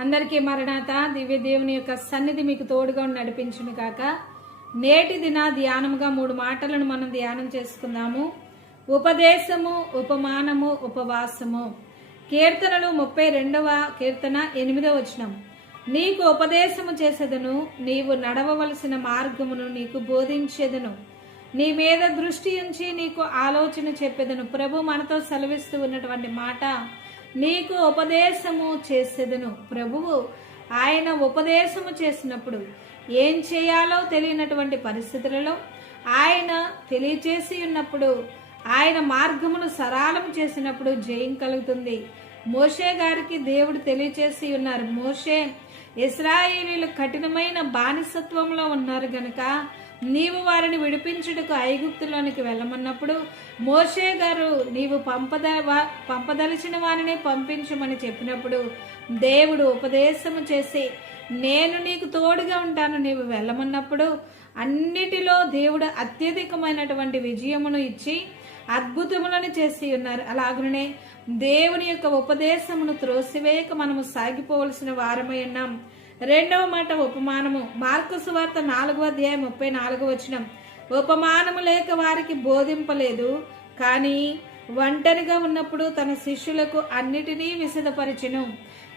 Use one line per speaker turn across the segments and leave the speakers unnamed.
అందరికీ మరణాత దివ్య దేవుని యొక్క సన్నిధి మీకు తోడుగా నడిపించును కాక నేటి దిన ధ్యానముగా మూడు మాటలను మనం ధ్యానం చేసుకుందాము. ఉపదేశము ఉపమానము ఉపవాసము. కీర్తనలు ముప్పై రెండవ కీర్తన ఎనిమిదవ వచనం. నీకు ఉపదేశము చేసేదను నీవు నడవవలసిన మార్గమును నీకు బోధించేదను. నీ మీద దృష్టి ఉంచి నీకు ఆలోచన చెప్పేదను. ప్రభు మనతో సెలవిస్తూ ఉన్నటువంటి మాట నీకు ఉపదేశము చేసేదను. ప్రభువు ఆయన ఉపదేశము చేసినప్పుడు ఏం చేయాలో తెలియనటువంటి పరిస్థితులలో ఆయన తెలియచేసి ఉన్నప్పుడు ఆయన మార్గమును సరళం చేసినప్పుడు జయం కలుగుతుంది. మోషే గారికి దేవుడు తెలియచేసి ఉన్నారు. మోషే ఇస్రాయేలీలు కఠినమైన బానిసత్వంలో ఉన్నారు గనక నీవు వారిని విడిపించుటకు ఐగుప్తులోనికి వెళ్ళమన్నప్పుడు మోషే గారు నీవు పంపద పంపదలిచిన వారిని పంపించమని చెప్పినప్పుడు దేవుడు ఉపదేశము చేసి నేను నీకు తోడుగా ఉంటాను నీవు వెళ్ళమన్నప్పుడు అన్నిటిలో దేవుడు అత్యధికమైనటువంటి విజయమును ఇచ్చి అద్భుతములను చేసి ఉన్నారు. అలాగనే దేవుని యొక్క ఉపదేశమును త్రోసివేయక మనము సాగిపోవలసిన వారమై ఉన్నాం. రెండవ మాట ఉపమానము. మార్కు సువార్త నాలుగవ అధ్యాయం ముప్పై నాలుగు వచనం. ఉపమానము లేక వారికి బోధింపలేదు కానీ ఒంటరిగా ఉన్నప్పుడు తన శిష్యులకు అన్నిటినీ విశదపరిచెను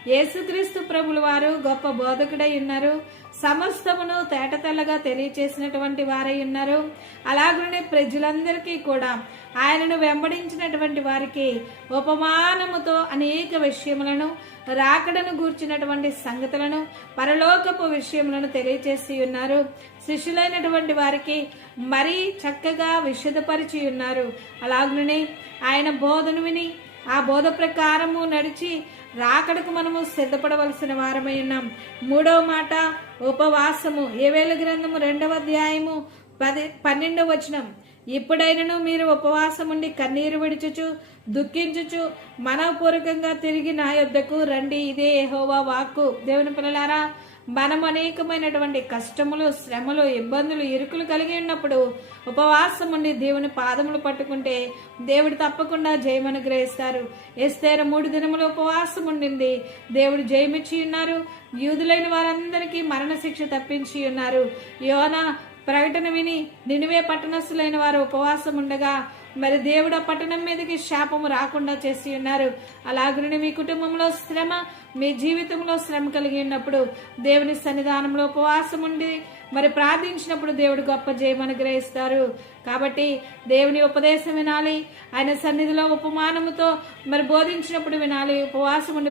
యేసుక్రీస్తు ప్రభుల వారు గొప్ప బోధకుడై ఉన్నారు. సమస్తమును తేటతెల్లగా తెలియచేసినటువంటి వారై ఉన్నారు. అలాగనే ప్రజలందరికీ కూడా ఆయనను వెంబడించినటువంటి వారికి ఉపమానముతో అనేక విషయములను రాకడను గూర్చినటువంటి సంగతులను పరలోకపు విషయములను తెలియచేసి ఉన్నారు. శిష్యులైనటువంటి వారికి మరీ చక్కగా విషదపరిచి ఉన్నారు. అలాగనే ఆయన బోధను విని ఆ బోధ ప్రకారము నడిచి రాకడకు మనము సిద్ధపడవలసిన వారమై ఉన్నాం. మూడవ మాట ఉపవాసము. ఏవేల గ్రంథము రెండవ అధ్యాయము పది పన్నెండవ వచనం. ఇప్పుడైనను మీరు ఉపవాసముండి కన్నీరు విడుచుచు దుఃఖించుచు మనపూర్వకంగా తిరిగి నా యొద్దకు రండి. ఇదే హోవా వాక్కు. దేవుని పిల్లలారా మనం అనేకమైనటువంటి కష్టములు శ్రమలు ఇబ్బందులు ఇరుకులు కలిగి ఉన్నప్పుడు ఉపవాసం ఉండి దేవుని పాదములు పట్టుకుంటే దేవుడు తప్పకుండా జయమనుగ్రహిస్తారు ఎస్తేర మూడు దినములు ఉపవాసం ఉండింది దేవుడు జయమిచ్చి ఉన్నారు. యూదులైన వారందరికీ మరణశిక్ష తప్పించి ఉన్నారు. యోన ప్రకటన విని నినివే పట్టణస్థులైన వారు ఉపవాసం ఉండగా మరి దేవుడు ఆ పట్టణం మీదకి శాపము రాకుండా చేసి ఉన్నారు. అలాగనే మీ కుటుంబంలో శ్రమ మీ జీవితంలో శ్రమ కలిగి ఉన్నప్పుడు దేవుని సన్నిధానంలో ఉపవాసం ఉండి మరి ప్రార్థించినప్పుడు దేవుడు గొప్ప జయం అనుగ్రహిస్తారు. కాబట్టి దేవుని ఉపదేశం వినాలి. ఆయన సన్నిధిలో ఉపమానముతో మరి బోధించినప్పుడు వినాలి. ఉపవాసం ఉండి